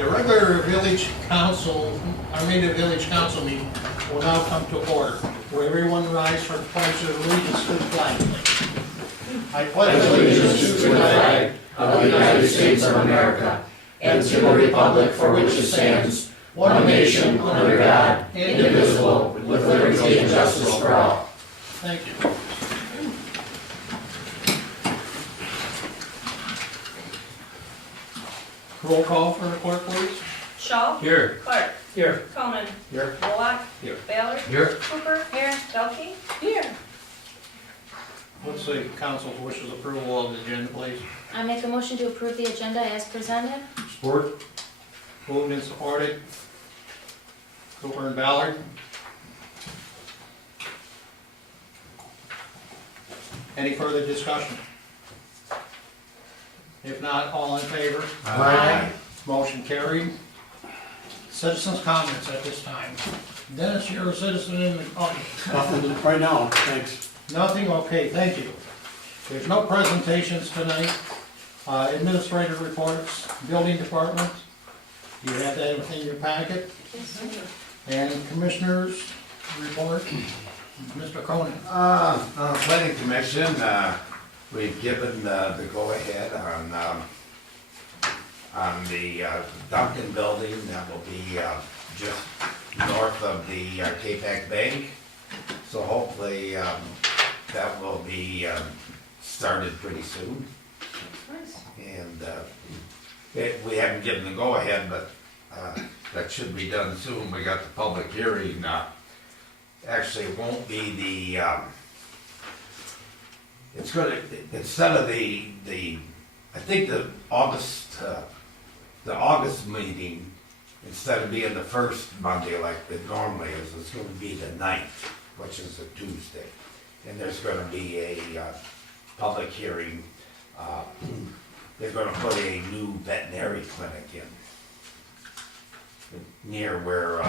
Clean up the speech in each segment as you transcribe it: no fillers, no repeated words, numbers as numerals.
The regular village council, Armada Village Council meeting will now come to order. Will everyone rise for the pledge of allegiance to the flag, please? I pledge allegiance to the flag of the United States of America and to the republic for which it stands, one nation under God, indivisible, with liberty and justice for all. Thank you. Roll call for the clerk, please. Shaw. Here. Clark. Here. Conan. Here. Bullock. Here. Baylor. Here. Cooper. Here. Delkey. Here. What's the council's wishes approval of the agenda, please? I make a motion to approve the agenda as presented. Support. Moved and supported. Cooper and Ballard. Any further discussion? If not, all in favor? Aye. Motion carried. Citizens' comments at this time. Dennis, you're a citizen in the audience. Nothing right now, thanks. Nothing? Okay, thank you. There's no presentations tonight. Administrative reports, building department. You have that in your packet. And commissioners report. Mr. Cronin. Planning Commission, we've given the go-ahead on the Duncan building that will be just north of the KPAC Bank. So hopefully that will be started pretty soon. And we haven't given the go-ahead, but that should be done soon. We got the public hearing. Actually, it won't be the, it's gonna, instead of the I think the August meeting, instead of being the first Monday like it normally is, it's gonna be the 9th, which is a Tuesday. And there's gonna be a public hearing. They're gonna put a new veterinary clinic in, near where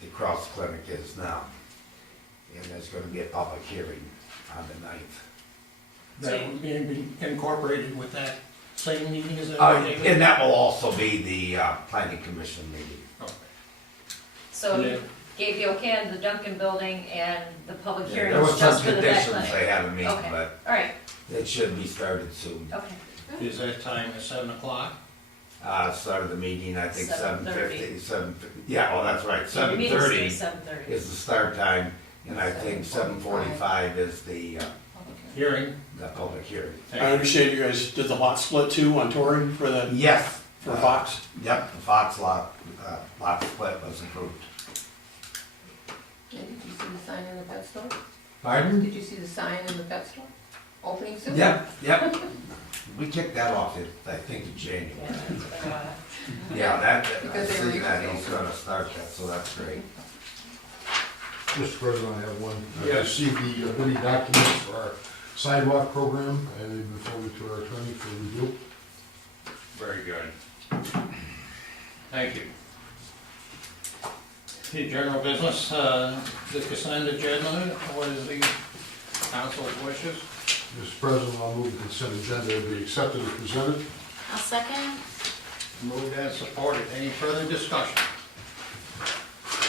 the Cross Clinic is now. And there's gonna be a public hearing on the 9th. That will be incorporated with that same meeting as that? And that will also be the planning commission meeting. Okay. So Yeah. you gave the okay on the Duncan building and the public hearing There was was some just for the vet conditions clinic? they had to meet, Okay. but All right, it should be started soon. okay. Is that time at 7 o'clock? Start of the meeting, I think 7:30. 7:50, yeah, oh, that's right, So your meeting's 7:30 7:30. is the start time, and I think 7:45 is the Hearing? public hearing. I understand you guys did the lot split too on touring for the, Yes. for Fox? Yep, the Fox lot split was approved. Did you see the sign in the pet store? Pardon? Did you see the sign in the pet store? Opening soon? Yep. We kicked that off, I think, in January. Yeah, that's what I got. Yeah, that, I Because they see were that using he's gonna start that, so that's great. Mr. President, I have one. I Yes. received the bidding documents for our sidewalk program, and they've been forwarded to our attorney for review. Very good. Thank you. The general business, the consent agenda, what is the council's wishes? Mr. President, I'll move the consent agenda to be accepted as presented. I'll second. Moved and supported. Any further discussion?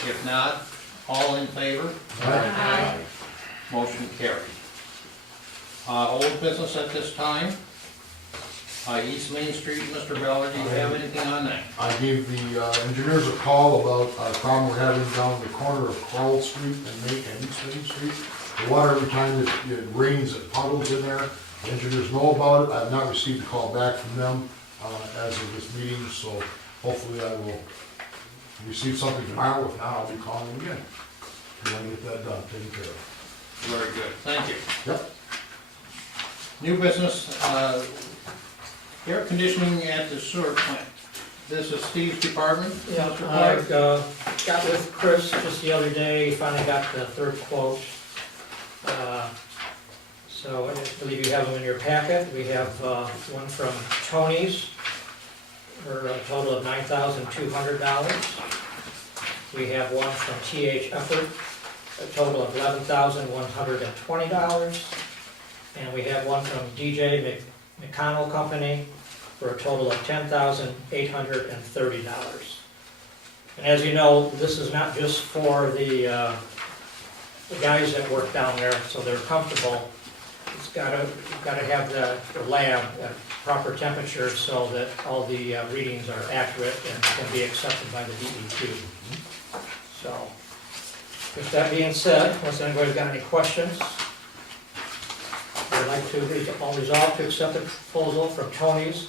If not, all in favor? Aye. Motion carried. Old business at this time. East Main Street, Mr. Ballard, do you have anything on that? I gave the engineers a call about a problem we're having down the corner of Carl Street and East Main Street. The water, every time it rains, it puddles in there. The engineers know about it. I have not received a call back from them as of this meeting, so hopefully I will receive something tomorrow. If not, I'll be calling them again. We want to get that done, taken care of. Very good, thank you. Yep. New business, air conditioning at the sewer plant. This is Steve's department. Yeah, Mr. I Clark? got with Chris just the other day, finally got the third quote. So I believe you have them in your packet. We have one from Tony's for a total of $9,200. We have one from TH Effort, a total of $11,120. And we have one from DJ McConnell Company for a total of $10,830. And as you know, this is not just for the guys that work down there, so they're comfortable. It's gotta have the lab at proper temperature so that all the readings are accurate and can be accepted by the DEQ. So, with that being said, unless anybody's got any questions, I'd like to resolve to accept the proposal from Tony's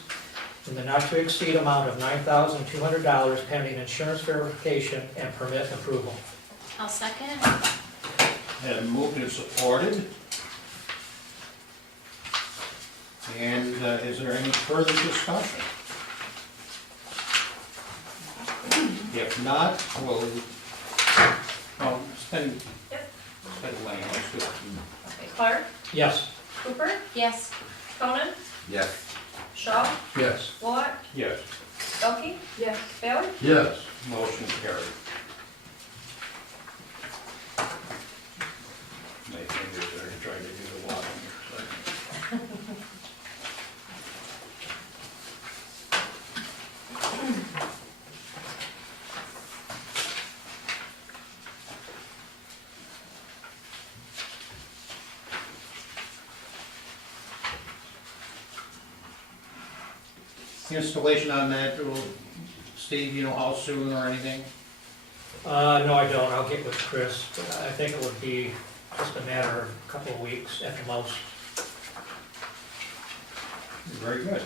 in the not-to-exceed amount of $9,200 pending insurance verification and permit approval. I'll second. And moved and supported. And is there any further discussion? If not, we'll, spend Lane, let's do it. Okay, Clark, Yes. Cooper, Yes. Conan, Yes. Shaw, Yes. Bullock, Yes. Elke, Yes. Bailey. Yes. Motion carried. My fingers are trying to do the walking here. Installation on that, Steve, you know how soon or anything? No, I don't. I'll get with Chris, but I think it would be just a matter of a couple of weeks at the most. Very good.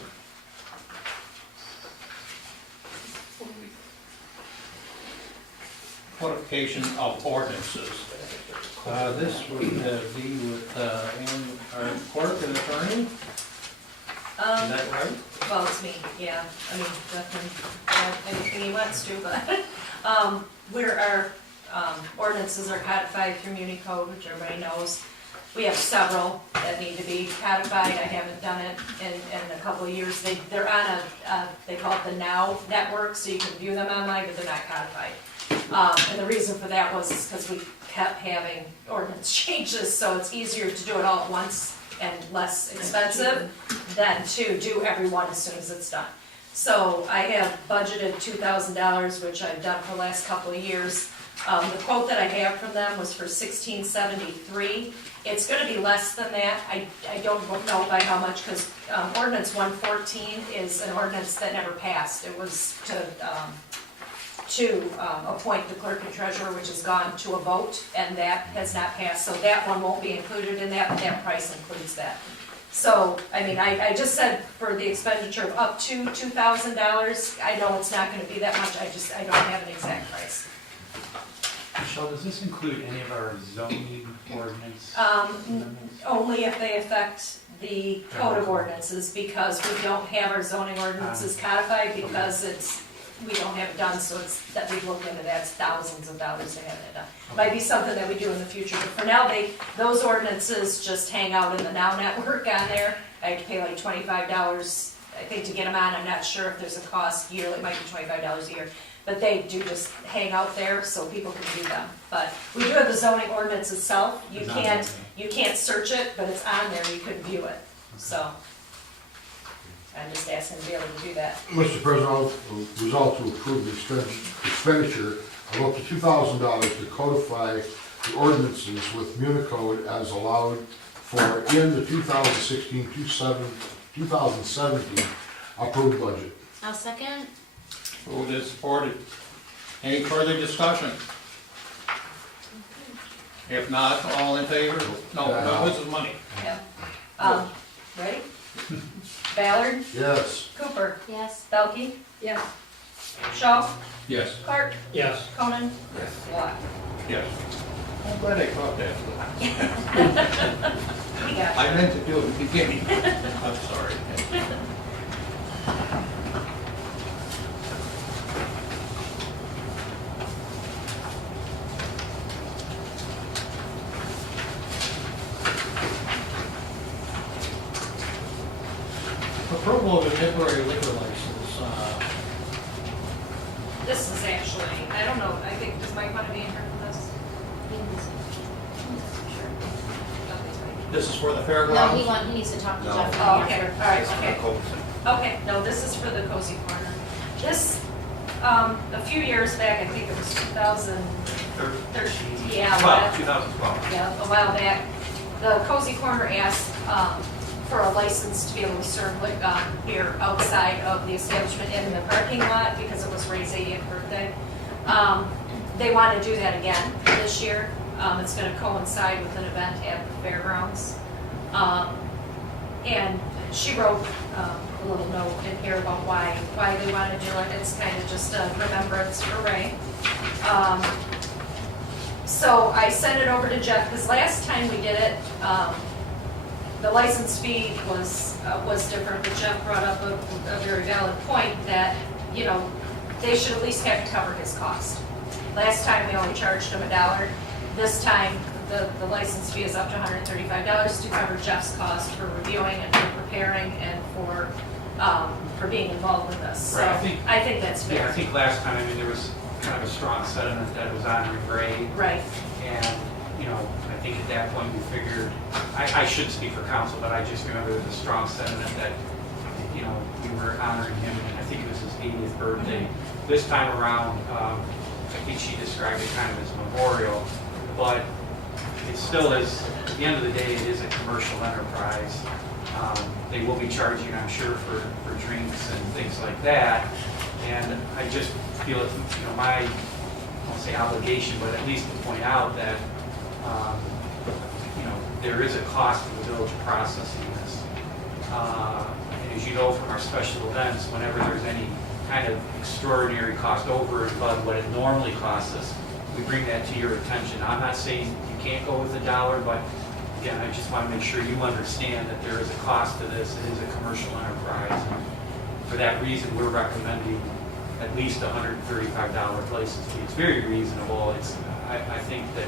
Codification of ordinances. This would be with our clerk and attorney, is that right? Well, it's me, yeah, I mean, definitely, anything he wants to, but, where our, ordinances are codified through Muni Code, which everybody knows. We have several that need to be codified, I haven't done it in a couple of years. They're on they call it the Now Network, so you can view them online, but they're not codified. And the reason for that was because we kept having ordinance changes, so it's easier to do it all at once and less expensive than to do every one as soon as it's done. So I have budgeted $2,000, which I've done for the last couple of years. The quote that I have from them was for $1,673. It's gonna be less than that. I don't know by how much, because ordinance 114 is an ordinance that never passed. It was to appoint the clerk and treasurer, which has gone to a vote, and that has not passed. So that one won't be included in that, but that price includes that. So, I mean, I just said for the expenditure of up to $2,000, I know it's not gonna be that much, I don't have an exact price. Michelle, does this include any of our zoning ordinance? Only if they affect the code of ordinances, because we don't have our zoning ordinances codified, because we don't have it done, so it's, that we've looked into that, it's thousands of dollars to have it done. Might be something that we do in the future, but for now, those ordinances just hang out in the Now Network on there. I have to pay like $25, I think, to get them on. I'm not sure if there's a cost yearly, it might be $25 a year. But they do just hang out there so people can view them. But we do have the zoning ordinance itself. You can't search it, but it's on there, you can view it. So I'm just asking to be able to do that. Mr. President, I'll resolve to approve the expenditure of up to $2,000 to codify the ordinances with Municode as allowed for in the 2016-2017 approved budget. I'll second. Moved and supported. Any further discussion? If not, all in favor? No, this is money. Yeah. Ready? Ballard, Yes. Cooper, Yes. Belkey, Yes. Shaw, Yes. Clark, Yes. Conan, Yes. Watt. Yes. I'm glad I caught that. We got I meant to do it at the beginning. I'm sorry. Approval of a temporary liquor license. This is actually, I don't know, I think, does Mike want to be in here for this? This is for the No, fairgrounds? he needs to talk to No. Jeff. Oh, okay, all right, It's for okay. Colson. Okay, no, this is for the Cozy Corner. This, a few years back, I think it was 2013, yeah, 2012. yeah, a while back, the Cozy Corner asked for a license to be able to serve beer outside of the establishment and in the parking lot because it was Ray's 80th birthday. They want to do that again this year. It's going to coincide with an event at the fairgrounds. And she wrote a little note in here about why they want to do it. It's kind of just a remembrance for Ray. So I sent it over to Jeff, because last time we did it, the license fee was different, but Jeff brought up a very valid point that, you know, they should at least have to cover his cost. Last time we only charged him $1. This time, the license fee is up to $135 to cover Jeff's cost for reviewing and for preparing and for being involved with this. So Right, I think that's fair. Yeah, I think last time, I mean, there was kind of a strong sentiment that it was honoring Ray. Right. And, you know, I think at that point we figured, I should speak for council, but I just remember there was a strong sentiment that, you know, we were honoring him, and I think it was his 80th birthday. This time around, I think she described it kind of as memorial, but it still is, at the end of the day, it is a commercial enterprise. They will be charging, I'm sure, for drinks and things like that. And I just feel it's, you know, my, I won't say obligation, but at least to point out that, you know, there is a cost to the village processing this. And as you know from our special events, whenever there's any kind of extraordinary cost over and above what it normally costs us, we bring that to your attention. I'm not saying you can't go with $1, but again, I just want to make sure you understand that there is a cost to this. It is a commercial enterprise. And for that reason, we're recommending at least $135 license fee. It's very reasonable. I think that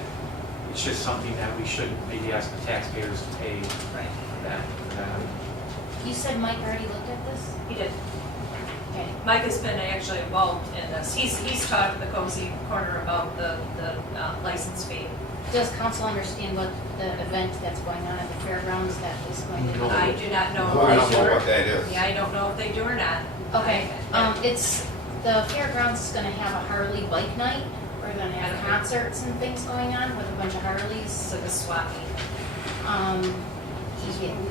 it's just something that we should maybe ask the taxpayers to pay Right. for that. You said Mike already looked at this? He did. Okay. Mike has been actually involved in this. He's talked to the Cozy Corner about the license fee. Does council understand what the event that's going on at the fairgrounds that is going to be? No. I do not know. I if don't they know do what or- that is. Yeah, I don't know if they do or not. Okay, it's, the fairgrounds is gonna have a Harley bike night. We're gonna have concerts and things going on with a bunch of Harleys. So the swap meet.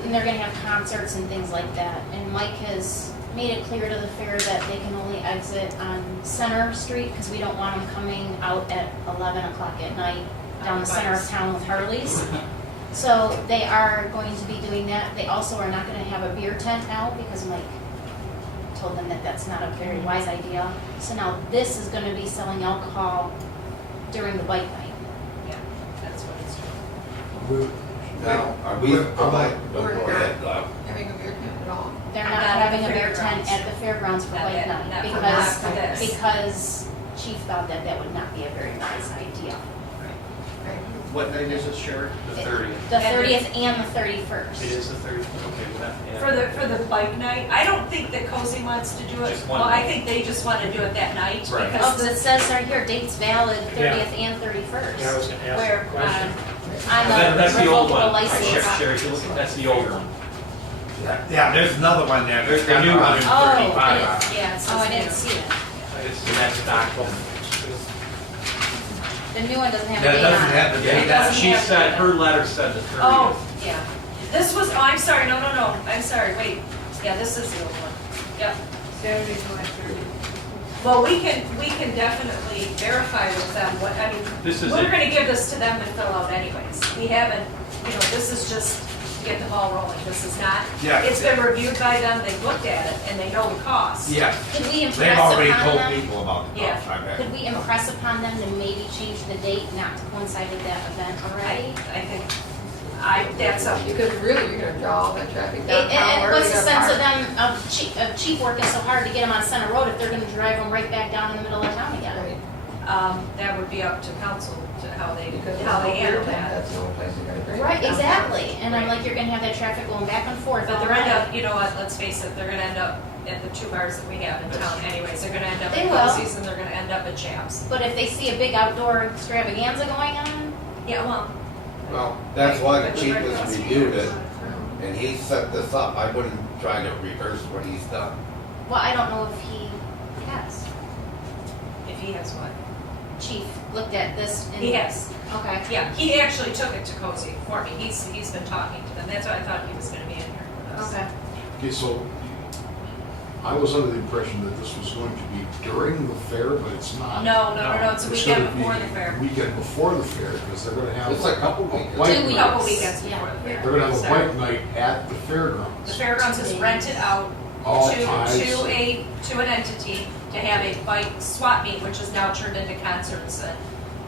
And they're gonna have concerts and things like that. And Mike has made it clear to the fair that they can only exit on Center Street, because we don't want them coming out at 11 o'clock at night down the center of town with Harleys. So they are going to be doing that. They also are not gonna have a beer tent out, because Mike told them that that's not a very wise idea. So now this is gonna be selling alcohol during the bike night. Yeah, that's what it's doing. Now, are we, don't go ahead, Having a beer tent at all? They're Not not at having the a beer tent fairgrounds. at the fairgrounds for Not bike that- night, not for this. because Chief thought that that would not be a very wise idea. What date is it, Sherry? The 30th. The And 30th and the It 31st. is the 30th, okay, well, that, yeah. For the bike night, I don't think that Cozy wants to do it. Just one Well, I night. think they just want to do it that night. Right. Oh, Because 'cause it says right here, dates valid Yeah. 30th and 31st. Yeah, I was gonna ask Where, a question. On That's the old revocable one. license. Sherry, if you look, that's the old one. Yeah, there's another one there. There's The new one. Oh, $135. yeah, it's Oh, I just didn't new. see it. It's the next document. The new one doesn't have a That date doesn't on it. have the date Yeah, on it. she said, her letter said the 30th. Oh, yeah. This was, oh, I'm sorry, no, I'm sorry, wait. Yeah, this is the old one. Yep. Well, we can definitely verify with them what, I mean, This is we're it. gonna give this to them to fill out anyways. We haven't, you know, this is just to get the ball rolling. This is not, Yeah. it's been reviewed by them, they looked at it, and they know the cost. Yeah, Could we they've impress already upon told them? people about the Yeah. cost, I bet. Could we impress upon them to maybe change the date, not to coincide with that event already? I think, that's up to Because really, you're gonna draw all that traffic And downtown. Where are what's they the gonna sense of park? them, of chief working so hard to get them on Center Road if they're gonna drive them right back down in the middle of town again? Right, that would be up to council to how they because handle there's no beer tent, that. that's the only place you're gonna drink. Right, downtown. exactly, and I'm like, you're gonna have that traffic going back and forth But all they're end night. up, you know what, let's face it, they're gonna end up at the two bars that we have in town anyways. They're gonna end up They at will. Cozy's and they're gonna end up at Champs. But if they see a big outdoor extravaganza going on, Yeah, well, Well, that's why the chief was reviewed it. and he set this up. I wouldn't try to reverse what he's done. Well, I don't know if he has. If he has what? Chief looked at this and. He has. Okay. Yeah, he actually took it to Cozy for me. He's been talking to them. That's why I thought he was gonna be in here with us. Okay. Okay, so I was under the impression that this was going to be during the fair, but it's not. No, it's a It's weekend gonna be before the fair. Weekend before the fair, because they're gonna have. It's a couple weekends. bike 2 night. weeks. Couple weekends Yeah. before the fair. They're gonna have a So, bike night at the the fairgrounds. fairgrounds is rented out All to ties. an entity to have a bike swap meet, which is now turned into concerts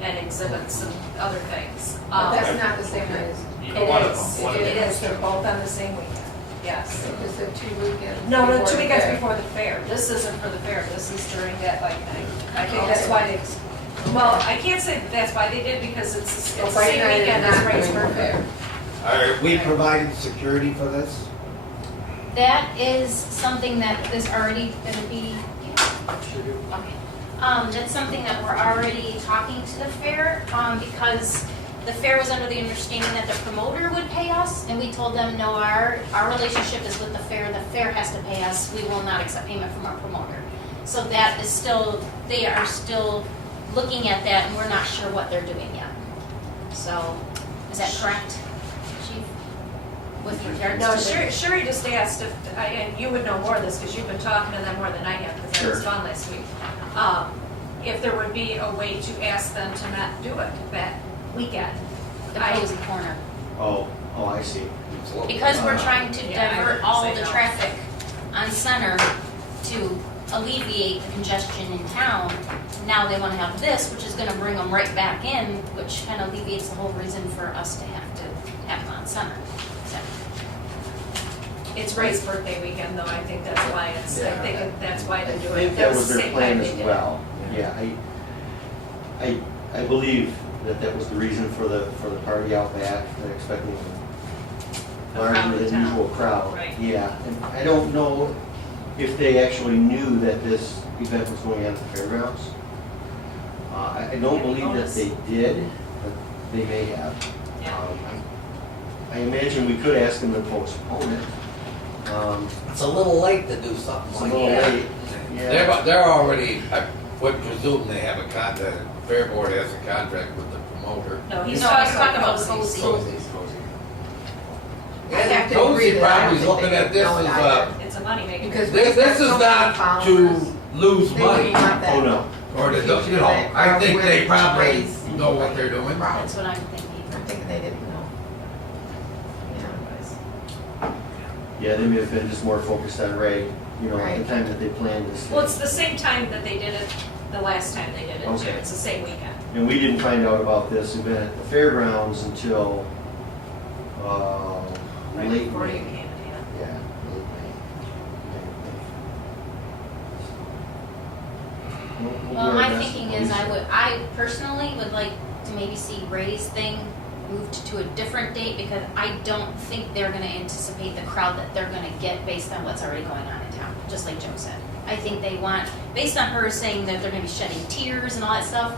and exhibits and other things. But that's not the same night as, It is, they're both on the same weekend, yes. it's a 2 weekends. No, before 2 the weekends fair. before the fair. This isn't for the fair, this is during that bike night. I think that's why they, well, I can't say that that's why they did, because it's the Bike same night is weekend as not during the Ray's fair. birthday. Are we providing security for this? That is something that is already gonna be. Okay. That's something that we're already talking to the fair, because the fair was under the understanding that the promoter would pay us, and we told them, no, our relationship is with the fair has to pay us, we will not accept payment from our promoter. So that is still, they are still looking at that, and we're not sure what they're doing yet. So, is that correct, Chief? With regards No, to the. Sherry just asked if, and you would know more of this, because you've been talking to them more than I have, because that was Sure. fun last week. If there would be a way to ask them to not do it that weekend. The cozy corner. Oh, I see. Because we're trying to Yeah, I divert would all say the no. traffic on Center to alleviate the congestion in town, now they wanna have this, which is gonna bring them right back in, which kind of alleviates the whole reason for us to have them on Center. So, It's Ray's birthday weekend, though, I think that's why it's, I think that's why they're I doing it. think that was That's the their same plan way as they did it. well. Yeah, I believe that was the reason for the party out back. They're expecting A a larger crowd in than town. usual crowd. Right. Yeah, and I don't know if they actually knew that this event was going on at the fairgrounds. I don't Yeah, believe that bonus. they did, but they may have. Yeah. I imagine we could ask them to postpone it. It's a little late to do something It's a like little that. late. Yeah. They're already, I would presume they have a contract, Fair Board has a contract with the promoter. No, he's No, talking he's talking about about cozy. cozy. I have to Cozy agree that I probably don't looking think at they this know it as either. It's a moneymaker. Because this we've got is so many not followers, to lose they money, wouldn't want that. Oh, no. or to, Keep you know, that I think crowd they with probably raise know what they're doing. crowd. That's what I'm thinking. I'm thinking they didn't know. Yeah, they may have been just more focused on Ray, you know, at the Right. time that they planned this. Well, it's the same time that they did it, the last time they did it, too. Okay. It's the same weekend. And we didn't find out about this event at the fairgrounds until, Right late before you May. came, yeah. Yeah, late May. We'll do Well, our my best thinking to is police it. I personally would like to maybe see Ray's thing moved to a different date, because I don't think they're gonna anticipate the crowd that they're gonna get based on what's already going on in town, just like Joe said. I think they want, based on her saying that they're gonna be shedding tears and all that stuff,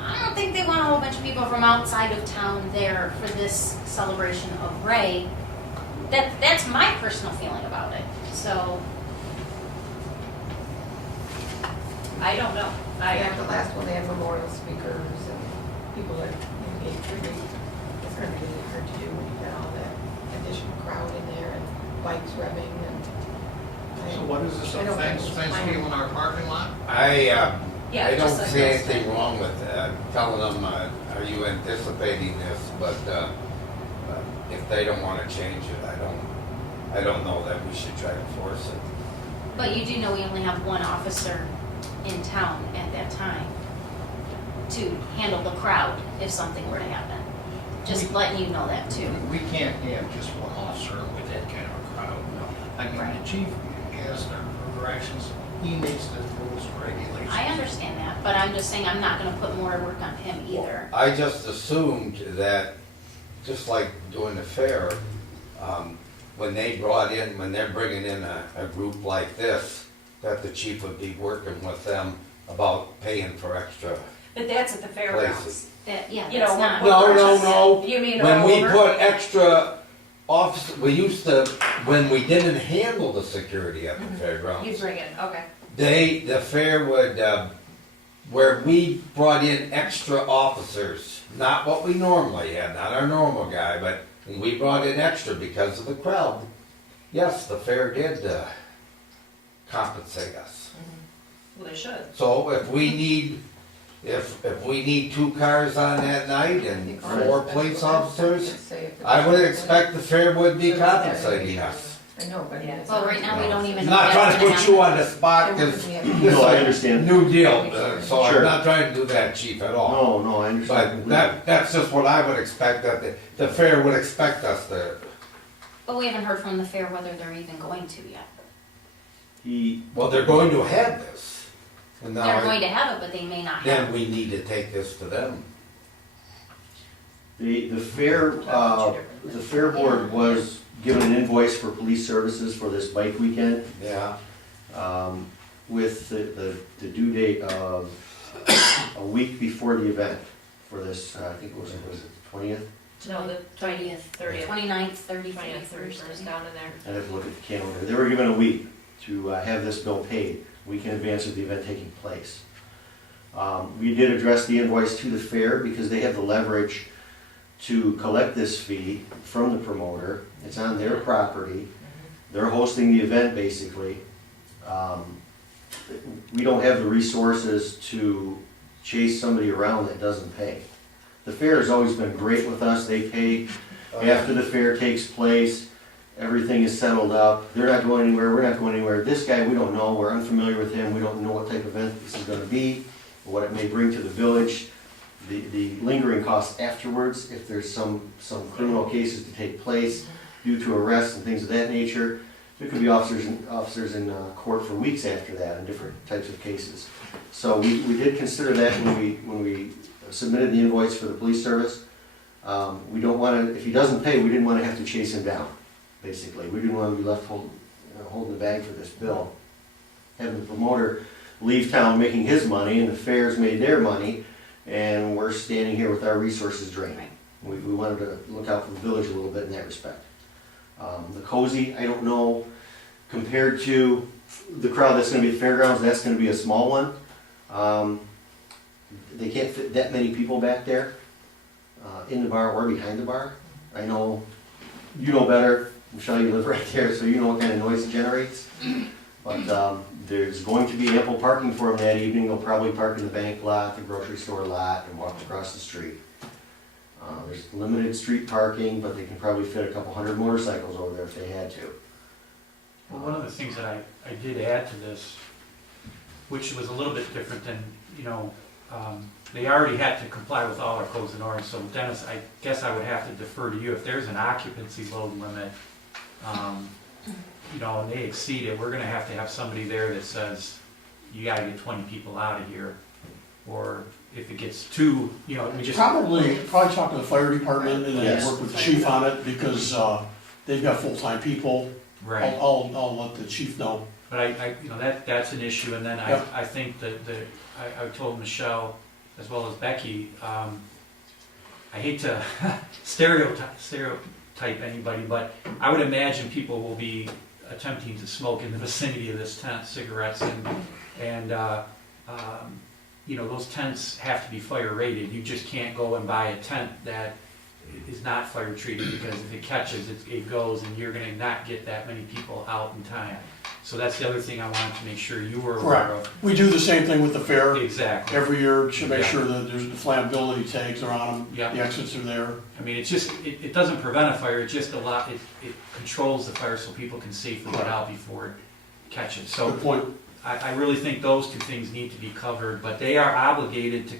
I don't think they want a whole bunch of people from outside of town there for this celebration of Ray. That's my personal feeling about it, so. I don't know. I have the last one, they had memorial speakers and people that gave tribute. It's gonna be really hard to do when you've got all that additional crowd in there and bikes revving and. So what is this, I a don't fence, think it's fence planned. view in our parking lot? Yeah, I don't just like see last anything time. wrong with telling them, are you anticipating this? But if they don't want to change it, I don't know that we should try to force it. But you do know we only have one officer in town at that time to handle the crowd if something were to happen. Just letting you know that too. We can't have just one officer with that kind of a crowd. I mean, Right. the chief has the directions, he makes the rules and regulations. I understand that, but I'm just saying I'm not gonna put more work on him either. I just assumed that, just like doing the fair, when they're bringing in a group like this, that the chief would be working with them about paying for extra But that's at the fairgrounds. places. That, yeah, You know, that's not. No. You mean When all we over? put extra we used to, when we didn't handle the security at the You fairgrounds, bring it, okay. the fair would, where we brought in extra officers, not what we normally had, not our normal guy, but we brought in extra because of the crowd. Yes, the fair did compensate us. Well, they should. So if we need, if we need 2 cars on that night and 4 police officers, I would expect the fair would be compensating us. I know, but. Yeah. Well, right now, we don't even I'm know. not if trying that's to gonna put you happen. on the spot, because this No, I is understand. a new deal, so Sure. I'm not trying to do that, chief, at all. No, I understand. But that's just what I would expect, that the fair would expect us to. But we haven't heard from the fair whether they're even going to yet. Well, they're going to have this. And now They're going to have it, but they may not have then it. we need to take this to them. The fair board was given an invoice for police services for this bike weekend, Yeah. with the due date of a week before the event for this, I think it was the 20th? No, the 30th, 30th. 29th, 30th, 20th, 31st. 31st down in there. I have to look at the calendar. They were given a week to have this bill paid, a week in advance of the event taking place. We did address the invoice to the fair because they have the leverage to collect this fee from the promoter. It's on their property. They're hosting the event, basically. We don't have the resources to chase somebody around that doesn't pay. The fair has always been great with us. They pay after the fair takes place. Everything is settled up. They're not going anywhere. We're not going anywhere. This guy, we don't know. We're unfamiliar with him. We don't know what type of event this is going to be, or what it may bring to the village. The lingering costs afterwards, if there's some criminal cases to take place due to arrests and things of that nature. There could be officers in court for weeks after that in different types of cases. So we did consider that when we submitted the invoice for the police service. We don't want to, if he doesn't pay, we didn't want to have to chase him down, basically. We didn't want to be left holding the bag for this bill. Having the promoter leave town making his money and the fair's made their money, and we're standing here with our resources drained. Right. We wanted to look out for the village a little bit in that respect. The cozy, I don't know, compared to the crowd that's gonna be at the fairgrounds, that's gonna be a small one. They can't fit that many people back there, in the bar or behind the bar. I know, you know better, Michelle, you live right there, so you know what kind of noise it generates. But, there's going to be ample parking for them that evening. They'll probably park in the bank lot, the grocery store lot, and walk across the street. There's limited street parking, but they can probably fit a couple hundred motorcycles over there if they had to. Well, one of the things that I did add to this, which was a little bit different than, they already had to comply with all our codes and orders, so Dennis, I guess I would have to defer to you. If there's an occupancy load limit, and they exceed it, we're gonna have to have somebody there that says, you gotta get 20 people out of here. Or if it gets too, we just. Probably talk to the fire department and then Yes. work with the chief on it, because, they've got full-time people. Right. I'll let the chief know. But that's an issue, and then Yep. I think that I told Michelle, as well as Becky, I hate to stereotype anybody, but I would imagine people will be attempting to smoke in the vicinity of this tent, cigarettes, and those tents have to be fire rated. You just can't go and buy a tent that is not fire treated, because if it catches, it goes, and you're gonna not get that many people out in time. So that's the other thing I wanted to make sure you were aware of. We do the same thing with the fair. Exactly. Every year, to make Yeah. sure that there's the flammability tags are on them, Yeah. the exits are there. I mean, it's just, it doesn't prevent a fire, it just it controls the fire so people can safely get out before it catches. So Good point. I really think those two things need to be covered, but they are obligated to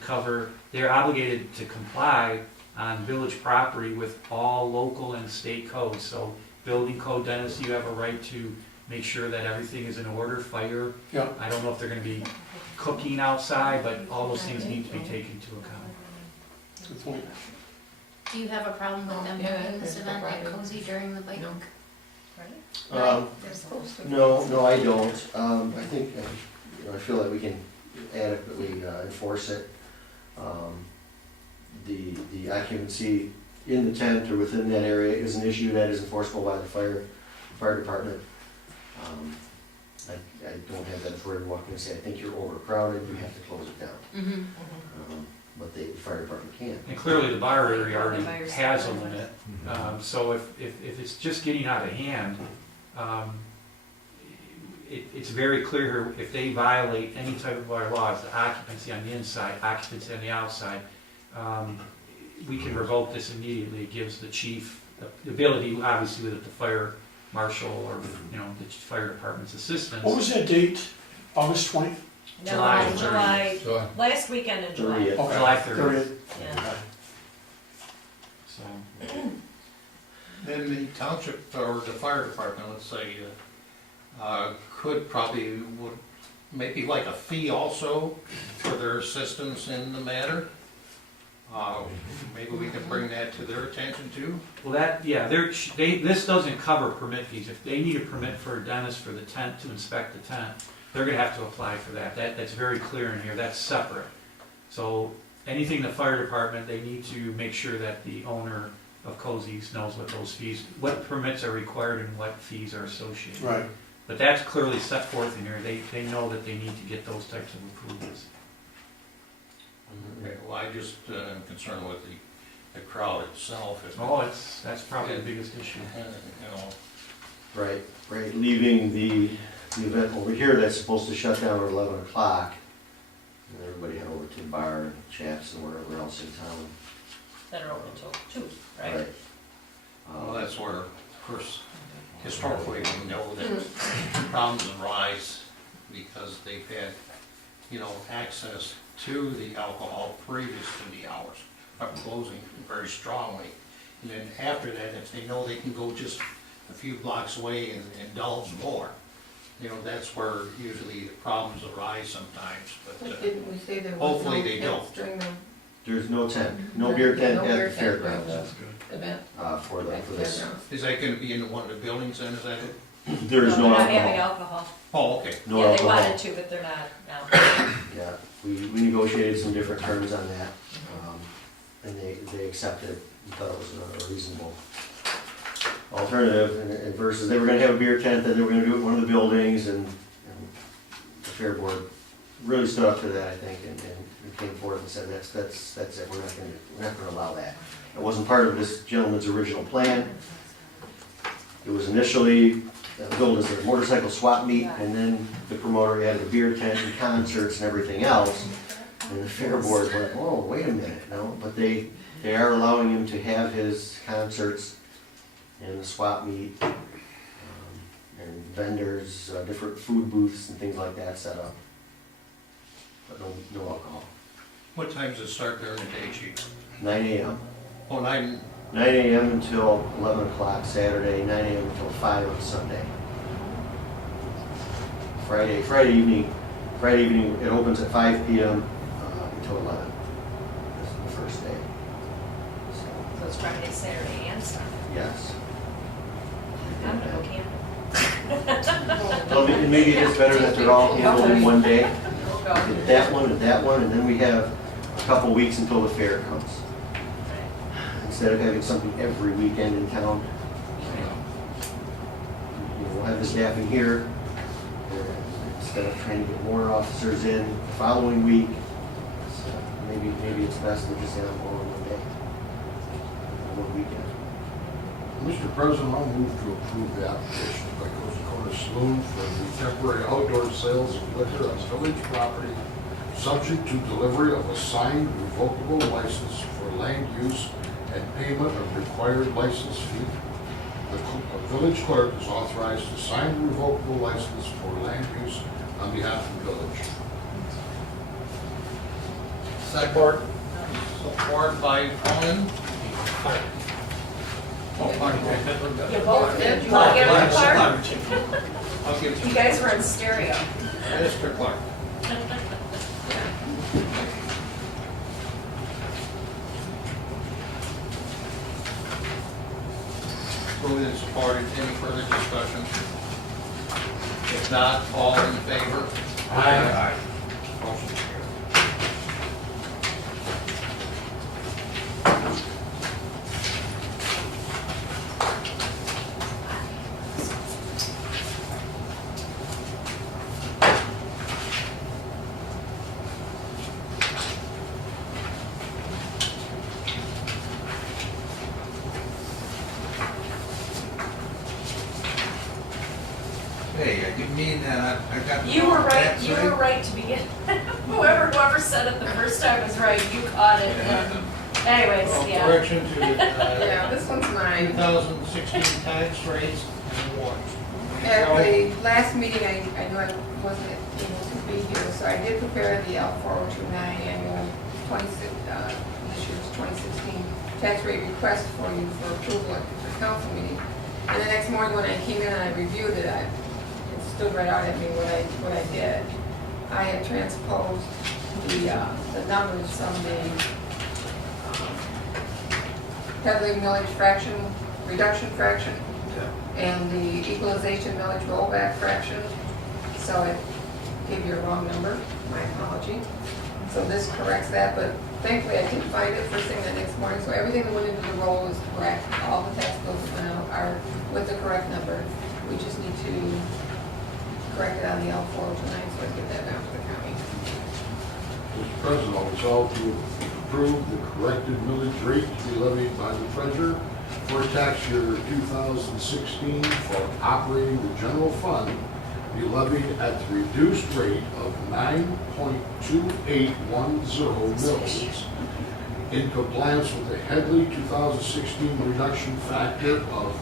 comply on village property with all local and state codes. So building code, Dennis, you have a right to make sure that everything is in order, fire. Yeah. I don't know if they're gonna be cooking outside, but all those things need to be taken into account. Good point. Do you have a problem with them Yeah, doing this there's no event at problem. Cozy during the bike? No. They're supposed to. No, I don't. I think, I feel that we can adequately enforce it. The occupancy in the tent or within that area is an issue that is enforceable by the fire department. I don't have that authority to walk in and say, I think you're overcrowded, you have to close it down. Mhm. But the fire department can. And clearly, the bar area already The buyer's has a limit. limit. So if it's just getting out of hand, it's very clear here, if they violate any type of our laws, the occupancy on the inside, occupancy on the outside, we can revoke this immediately. It gives the chief the ability, obviously with the fire marshal or, you know, the fire department's assistance. What was that date? August 20th? No, July. July, So, last weekend in July. 30th. Okay, July 30th. 30th. Yeah. So, Then the township or the fire department, let's say, could probably, would, maybe like a fee also for their assistance in the matter. Maybe we can bring that to their attention too. well, this doesn't cover permit fees. If they need a permit for a dentist for the tent, to inspect the tent, they're gonna have to apply for that. That's very clear in here, that's separate. So anything the fire department, they need to make sure that the owner of Cozy's knows what those fees, what permits are required and what fees are associated. Right. But that's clearly set forth in here. They know that they need to get those types of approvals. Okay, well, I just am concerned with the crowd itself. Oh, that's probably the biggest issue. You know, Right, leaving the event over here that's supposed to shut down at 11 o'clock, and everybody head over to the bar and Chaps and wherever else in town. That are open till 2, right? well, that's where, of course, historically, we know that problems arise because they've had, you know, access to the alcohol previous to the hours of closing very strongly. And then after that, if they know they can go just a few blocks away and indulge more, you know, that's where usually the problems arise sometimes, but, Didn't we say there was hopefully no they tents don't. during the There's no tent, no beer tent No at beer the tent during fairgrounds, the event? for At the this. fairgrounds. is that gonna be in one of the buildings then, is that it? There's no They're not having alcohol, alcohol. Oh, okay. no Yeah, they alcohol. wanted to, but they're not now. Yeah, we negotiated some different terms on that, and they accepted, and thought it was a reasonable alternative, and versus, they were gonna have a beer tent, then they were gonna do it in one of the buildings, and the fair board really stood up to that, I think, and came forward and said, that's it, we're not gonna allow that. It wasn't part of this gentleman's original plan. It was initially billed as a motorcycle swap meet, and then the promoter added a beer tent and concerts and everything else. And the fair board went, whoa, wait a minute, no, but they are allowing him to have his concerts and the swap meet, and vendors, different food booths and things like that set up. But no alcohol. What time does it start during the day, chief? 9 a.m. Oh, 9, 9 a.m. until 11 o'clock Saturday, 9 a.m. until 5 on Sunday. Friday evening, it opens at 5 p.m. Until 11. This is the first day. So it's Friday, Saturday, and Sunday. Yes. I'm gonna go camping. Well, maybe it's better that they're all handled in one day. We'll go. Get that one and that one, and then we have a couple weeks until the fair comes. Instead of having something every weekend in town, we'll have the staffing here. Instead of trying to get more officers in the following week, so maybe it's best to just have them all in one day, one weekend. Mr. President, I'll move to approve the application by Cozy Corner Saloon for the temporary outdoor sales of liquor on village property, subject to delivery of a signed revocable license for land use and payment of required license fee. The village clerk is authorized to sign the revocable license for land use on behalf of the village. support by Colin. Oh, pardon. You both did? You want to give it to Clark? I'll give it to You guys were in stereo. Mr. Clark. Moved and supported. Any further discussion? If not, all in favor? Aye. Motion carried. then, I got the You were wrong right, tax you rate. were right to begin. Whoever said it the first time was right, you caught it. Yeah. Anyways, Well, yeah. correction to Yeah, this one's mine. 2016 tax rates and warrants. At the last meeting, I knew I wasn't able to be here, so I did prepare the L4029 annual 26, this year's 2016 tax rate request for you for approval at the council meeting. And the next morning when I came in and I reviewed it, it stood right out at me what I did. I had transposed the numbers from the peddling millage fraction, reduction fraction, and the equalization millage rollback fraction, so it gave you a wrong number, my apology. So this corrects that, but thankfully I did find it first thing the next morning, so everything that went into the roll is correct. All the tax bills that went out are with the correct number. We just need to correct it on the L4029, so I get that down to the county. Mr. President, I'll resolve to approve the corrected millage rate to be levied by the treasurer for tax year 2016 for operating the general fund be levied at the reduced rate of 9.2810 mils in compliance with the Headley 2016 reduction factor of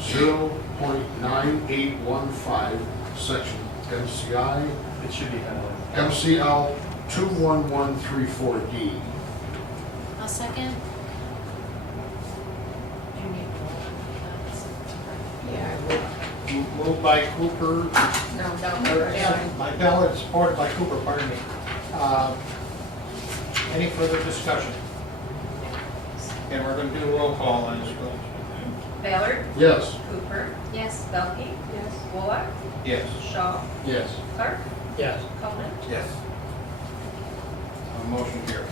0.9815, section MCI, It should be highlighted. MCL 21134D. A second? Yeah, I would. Moved by Cooper, No, no, by Ballard, supported by Cooper, pardon me. Any further discussion? And we're gonna do a roll call on this one. Ballard, Yes. Cooper, Yes. Belkey, Yes. Wolock, Yes. Shaw, Yes. Clark, Yes. Conan. Yes. Motion carried.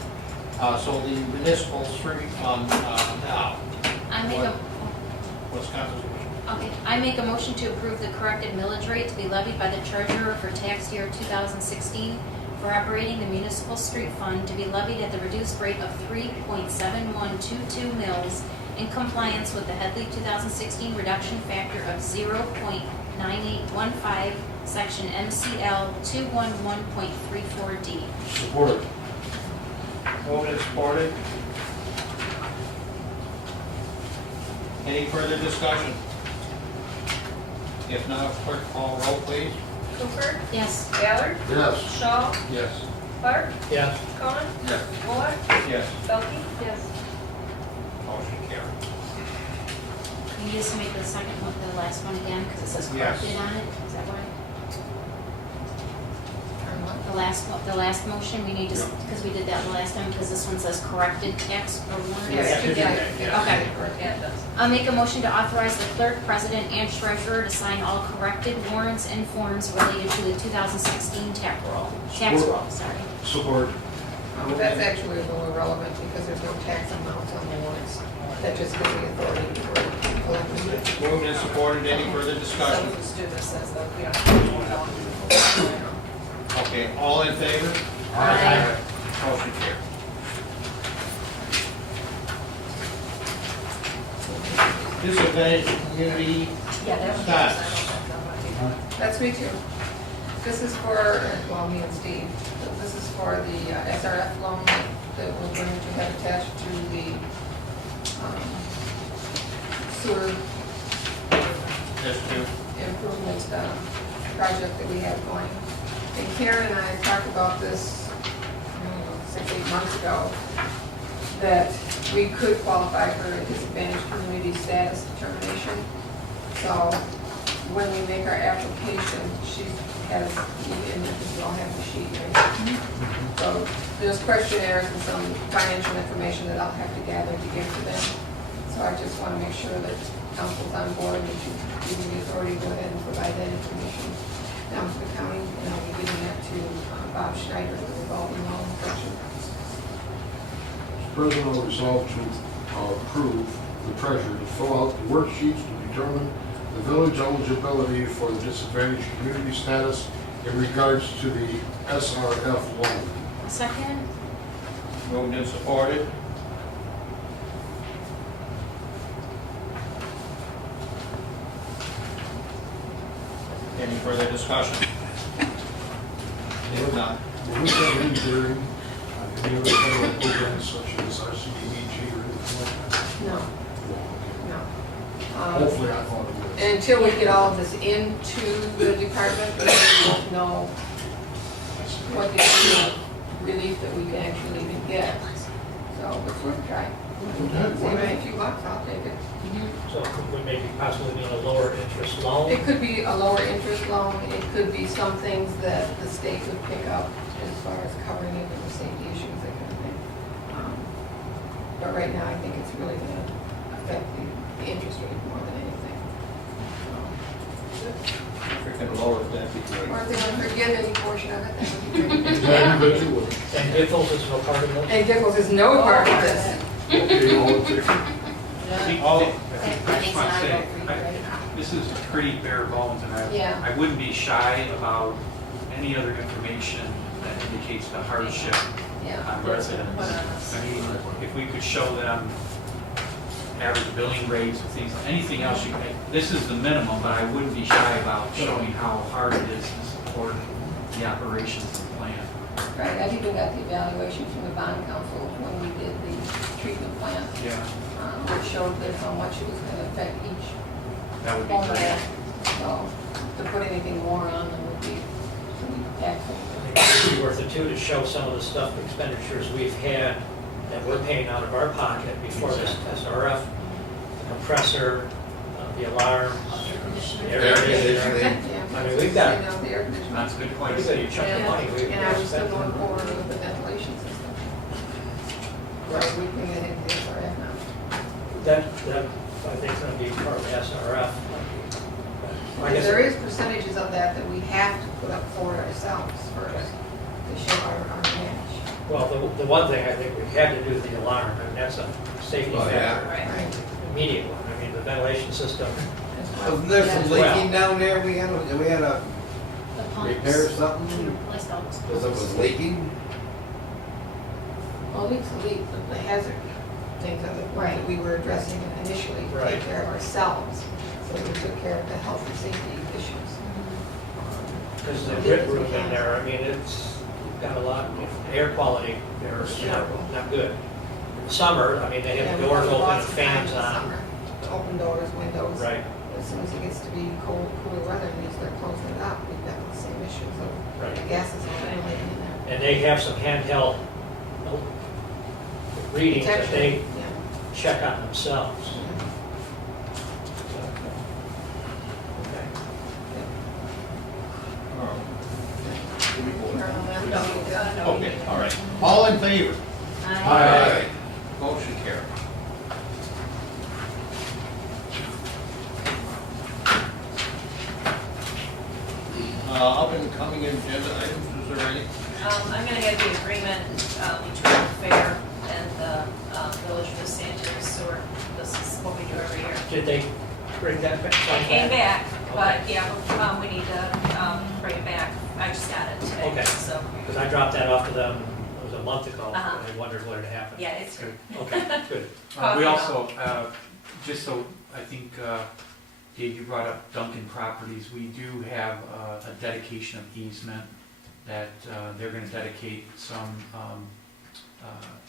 So the municipal street fund, now, I make a, what's council's wish? okay, I make a motion to approve the corrected millage rate to be levied by the treasurer for tax year 2016 for operating the municipal street fund to be levied at the reduced rate of 3.7122 mils in compliance with the Headley 2016 reduction factor of 0.9815, section MCL 211.34D. Support. Moved and supported. Any further discussion? If not, clerk call roll, please. Cooper, Yes. Ballard, Yes. Shaw, Yes. Clark, Yes. Conan, Yes. Wolock, Yes. Belkey. Yes. Motion carried. Can you just make the second one, the last one again, because it says Yes. corrected on it? Is that right? On what? The last motion, we need to, because we did that the last time, because this one says corrected tax or warrants. Yes, you Yeah. did. Okay. Yeah, it does. I'll make a motion to authorize the clerk, president, and treasurer to sign all corrected warrants and forms related to the 2016 tax roll, sorry. Support. That's actually a little irrelevant because there's no tax amounts on the warrants. That just gives the authority for collecting it. Moved and supported. Any further discussion? So just do this as the, we don't have to vote on it. Okay, all in favor? Aye. Motion carried. Disadvantaged community Yeah, that was. status. That's me too. This is for, well, me and Steve, this is for the SRF loan that we're going to have attached to the sewer Just to, improvement project that we have going. And Karen and I talked about this, 6-8 months ago, that we could qualify for a disadvantaged community status determination. So when we make our application, she has, and you all have the sheet, right? So there's questionnaires and some financial information that I'll have to gather to give to them. So I just want to make sure that council's on board and you give me the authority to go ahead and provide that information down to the county, and I'll be giving that to Bob Schneider, the revolving loan section. Mr. President, I'll resolve to approve the treasurer to fill out the worksheets to determine the village eligibility for the disadvantaged community status in regards to the SRF loan. A second? moved and supported. Any further discussion? would not. Will we have any hearing on any other federal programs such as RCDBG or anything like that? No, No, no. okay. Hopefully I thought it was. Until we get all of this into the department, we won't know what the relief that we can actually even get. So, it's worth a try. Save a few bucks, I'll take it. So could we maybe possibly be a lower interest loan? It could be a lower interest loan, it could be some things that the state would pick up as far as covering even the safety issues, that kind of thing. But right now, I think it's really gonna affect the interest rate more than anything. If we can lower it, that'd be great. Or if they don't forget any portion of it, that would be great. Yeah, you bet you would. And Giffords is no part of this? And Dickles is no part of this. Okay, all in favor? I just want to say, this is pretty bare bones, and Yeah. I wouldn't be shy about any other information that indicates the hardship Yeah. on residents. I mean, if we could show them average billing rates or things, anything else, this is the minimum, but I wouldn't be shy about showing how hard it is to support the operations of the plant. Right, I think we got the evaluation from the bond council when we did the treatment plant, Yeah, which showed that how much it was gonna affect each that would be homeowner. great. So, to put anything more on them would be excellent. I think it would be worth it too, to show some of the stuff, expenditures we've had that we're paying out of our pocket before this SRF, the compressor, the alarm, the air conditioner. Yeah. I mean, we've got- You know, the air conditioning. That's a good point. We've got a chunk of money we've And I was still spent. going forward with the ventilation system. Right, we can get into the SRF now. That, I think is gonna be part of the SRF. I Because guess, there is percentages of that that we have to put up for ourselves first to show our match. well, the one thing I think we had to do is the alarm, I mean, that's a safety Oh, yeah. factor, Right. immediate one. I mean, the ventilation system, Wasn't there some leaking down there? We had to The pumps. repair something Replace those. because it was leaking? Well, leaks a leak, but the hazard things are the ones that we were addressing initially to Right. take care of ourselves. So we took care of the health and safety issues. there's the grid room in there, I mean, it's got a lot, air quality there is not good. In the summer, I mean, they Yeah, have we the doors have open and lots of fans times in the on. summer, Open doors, windows. Right, As soon as it gets to be cold, cooler weather, and you start closing it up, we've got the same issues of right. the gases accumulating in there. And they have some handheld readings that Detection, they yeah. check on themselves. Okay. Okay, all right. All in favor? Aye. Motion carried. Up and coming agenda items, is there any? I'm gonna get the agreement, between the fair and the, village of Santos sewer. This is what we do every year. Did they bring that back? It came back, but yeah, we need to, bring it back. I just got it today, Okay. so, Because I dropped that off to them, it was a month ago, Uh-huh. and I wondered what had happened. yeah, it's, Okay, good. We also, just so, I think, Dave, you brought up Duncan Properties, we do have a dedication of easement that they're gonna dedicate some,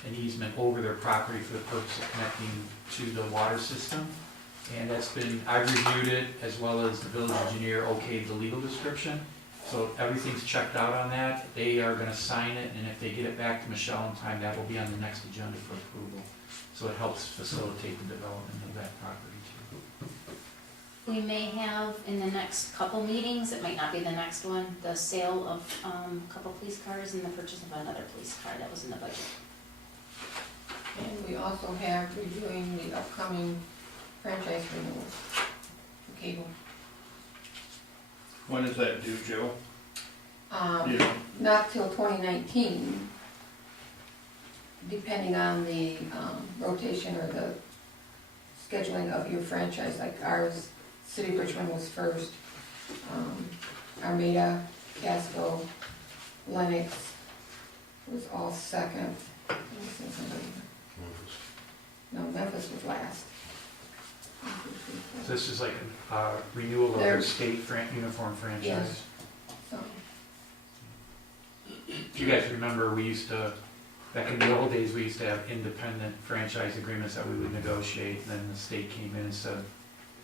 an easement over their property for the purpose of connecting to the water system. And that's been, I've reviewed it, as well as the village engineer okayed the legal description. So everything's checked out on that, they are gonna sign it, and if they get it back to Michelle in time, that will be on the next agenda for approval. So it helps facilitate the development of that property too. We may have in the next couple meetings, it might not be the next one, the sale of a couple police cars and the purchase of another police car that was in the budget. And we also have reviewing the upcoming franchise renewals for cable. When is that due, Joe? Yeah. Not till 2019, depending on the rotation or the scheduling of your franchise, like ours, City of Richmond was first, Armada, Casco, Lennox was all second. No, Memphis was last. So this is like a renewal of their There's- state uniform franchise. Yes. So, if you guys remember, we used to, back in the old days, we used to have independent franchise agreements that we would negotiate, and then the state came in and said,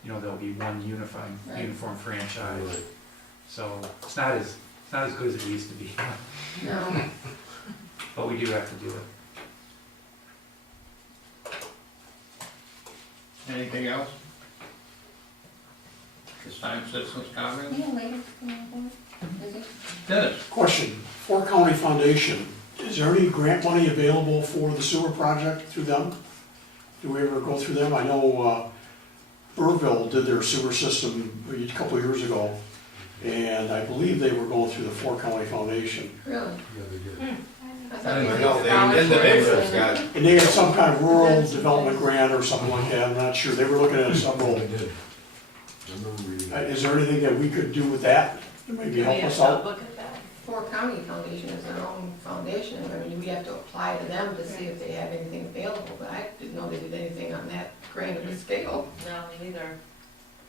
you know, there'll be one unified, Right. uniform franchise. So it's not as good as it used to be, No, but we do have to do it. Anything else? This time, citizens comment? Dennis? Question, Fort County Foundation, is there any grant money available for the sewer project through them? Do we ever go through them? I know Burville did their sewer system a couple of years ago, and I believe they were going through the Fort County Foundation. really? Yeah, they did. I thought I they don't did know, the scholarships individuals and- got, And they had some kind of rural development grant or something like that, I'm not sure. They were looking at several. They did. I remember reading. Is there anything that we could do with that to maybe help us out? Look at that. Fort County Foundation is their own foundation, I mean, we have to apply to them to see if they have anything available, but I didn't know they did anything on that grand of a scale. No, me neither.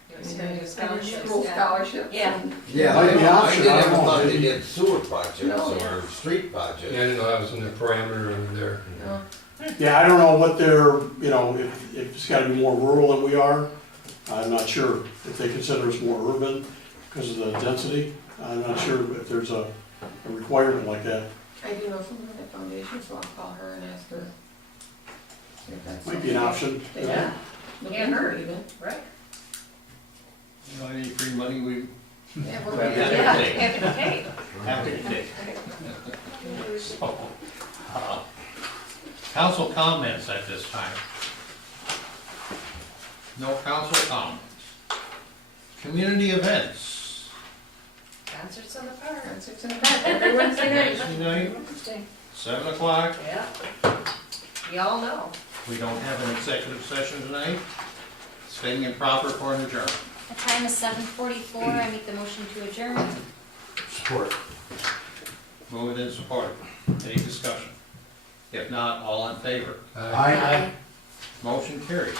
I It's mean, gonna they do just scholarships, School yeah. scholarships. Yeah. and- yeah, Might be an I option, I never don't know, thought they maybe. did sewer projects No. or street projects. Yeah, I didn't know that was in the parameter under there. No. Yeah, I don't know what they're, you know, if it's gotta be more rural than we are. I'm not sure if they consider us more urban because of the density. I'm not sure if there's a requirement like that. I do know someone at the foundation, so I'll call her and ask her. See if that's Might be an something option. they got. Look at her even. Right. You know, any free money we Yeah, we're Well, good. Yeah, have to pay. have to take? So, council comments at this time? No council comments. Community events. Concerts in the park. Concerts in the back every Wednesday night. Wednesday night, Wednesday. 7 o'clock. Yeah. Y'all know. We don't have an executive session tonight. Staying in proper for an adjournment. The time is 7:44, I make the motion to adjourn. Support. Moved and supported. Any discussion? If not, all in favor? Aye. Motion carried.